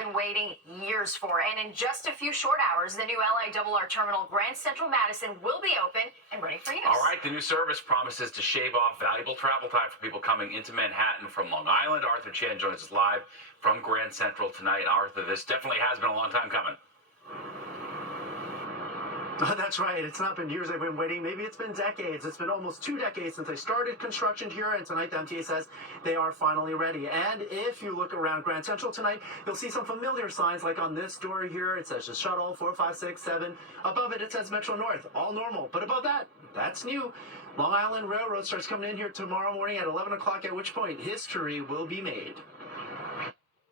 been waiting years for. And in just a few short hours, the new LIRR terminal Grand Central Madison will be open and ready for use. All right, the new service promises to shave off valuable travel time for people coming into Manhattan from Long Island. Arthur Chan joins us live from Grand Central tonight. Arthur, this definitely has been a long time coming. That's right. It's not been years they've been waiting. Maybe it's been decades. It's been almost 2 decades since they started construction here, and tonight the MTA says they are finally ready. And if you look around Grand Central tonight, you'll see some familiar signs, like on this door here. It says the shuttle 4, 5, 6, 7. Above it, it says Metro North. All normal. But above that, that's new. Long Island Railroad starts coming in here tomorrow morning at 11 o'clock, at which point history will be made.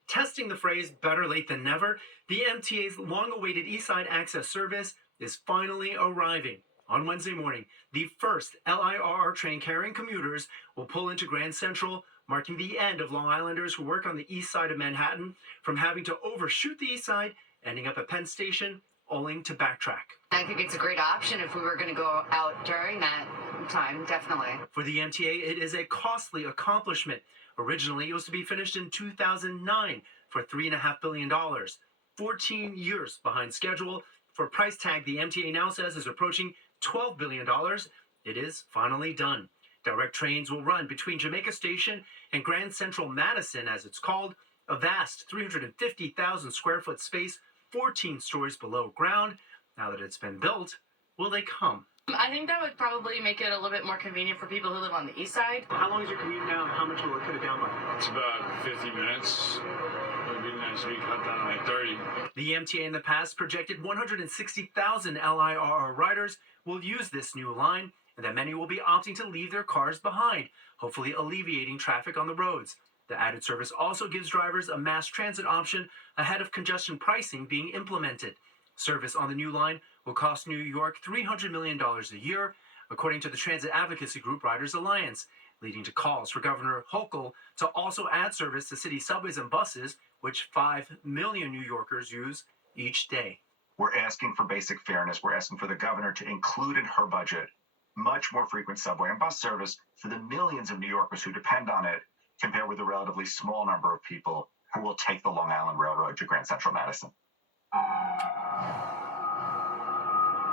Testing the phrase better late than never, the MTA's long-awaited East Side Access service is finally arriving. On Wednesday morning, the first LIRR train carrying commuters will pull into Grand Central, marking the end of Long Islanders who work on the east side of Manhattan from having to overshoot the east side, ending up at Penn Station, owing to backtrack. I think it's a great option if we were going to go out during that time, definitely. For the MTA, it is a costly accomplishment. Originally, it was to be finished in 2009 for $3.5 billion. 14 years behind schedule. For a price tag the MTA now says is approaching $12 billion, it is finally done. Direct trains will run between Jamaica Station and Grand Central Madison, as it's called, a vast 350,000 square foot space, 14 stories below ground. Now that it's been built, will they come? I think that would probably make it a little bit more convenient for people who live on the east side. How long is your commute now, and how much will it cut it down by? It's about 50 minutes. Maybe next week cut down to like 30. The MTA in the past projected 160,000 LIRR riders will use this new line, and that many will be opting to leave their cars behind, hopefully alleviating traffic on the roads. The added service also gives drivers a mass transit option ahead of congestion pricing being implemented. Service on the new line will cost New York $300 million a year, according to the transit advocacy group Riders Alliance, leading to calls for Governor Hochul to also add service to city subways and buses, which 5 million New Yorkers use each day. We're asking for basic fairness. We're asking for the governor to include in her budget much more frequent subway and bus service for the millions of New Yorkers who depend on it, compared with the relatively small number of people who will take the Long Island Railroad to Grand Central Madison.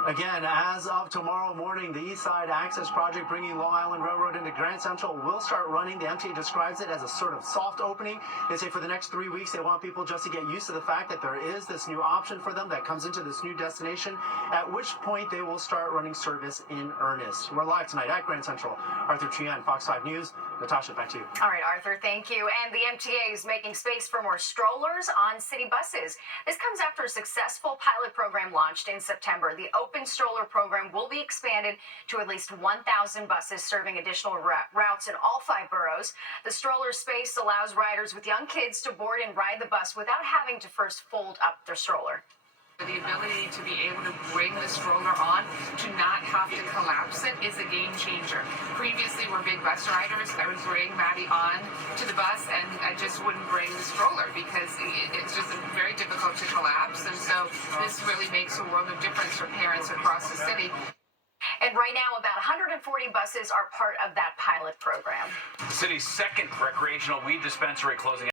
Again, as of tomorrow morning, the East Side Access Project bringing Long Island Railroad into Grand Central will start running. The MTA describes it as a sort of soft opening. They say for the next 3 weeks, they want people just to get used to the fact that there is this new option for them that comes into this new destination, at which point they will start running service in earnest. We're live tonight at Grand Central. Arthur Chian, Fox 5 News. Natasha, back to you. All right, Arthur, thank you. And the MTA is making space for more strollers on city buses. This comes after a successful pilot program launched in September. The Open Stroller program will be expanded to at least 1,000 buses serving additional routes in all 5 boroughs. The stroller space allows riders with young kids to board and ride the bus without having to first fold up their stroller. The ability to be able to bring the stroller on, to not have to collapse it, is a game changer. Previously, we're big bus riders. I would bring Maddie on to the bus, and I just wouldn't bring the stroller because it's just very difficult to collapse. And so this really makes a world of difference for parents across the city. And right now, about 140 buses are part of that pilot program. The city's second recreational weed dispensary closing